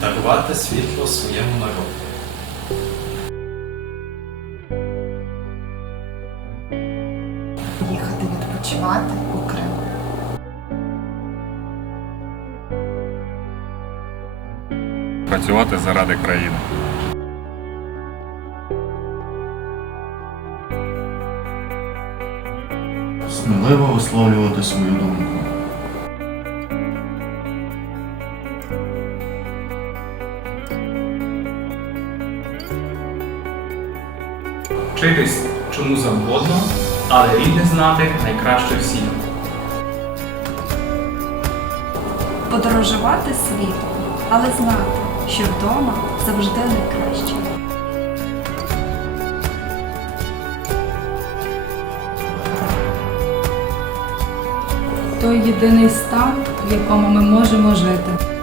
дарувати світло своєму народу. Їхати відпочивати у Крим. працювати заради країни. сміливо висловлювати свою думку. Вчитись чому завгодно, але рідне знати найкраще всіх. Подорожувати світом, але знати, що вдома завжди найкраще. той єдиний стан, в якому ми можемо жити.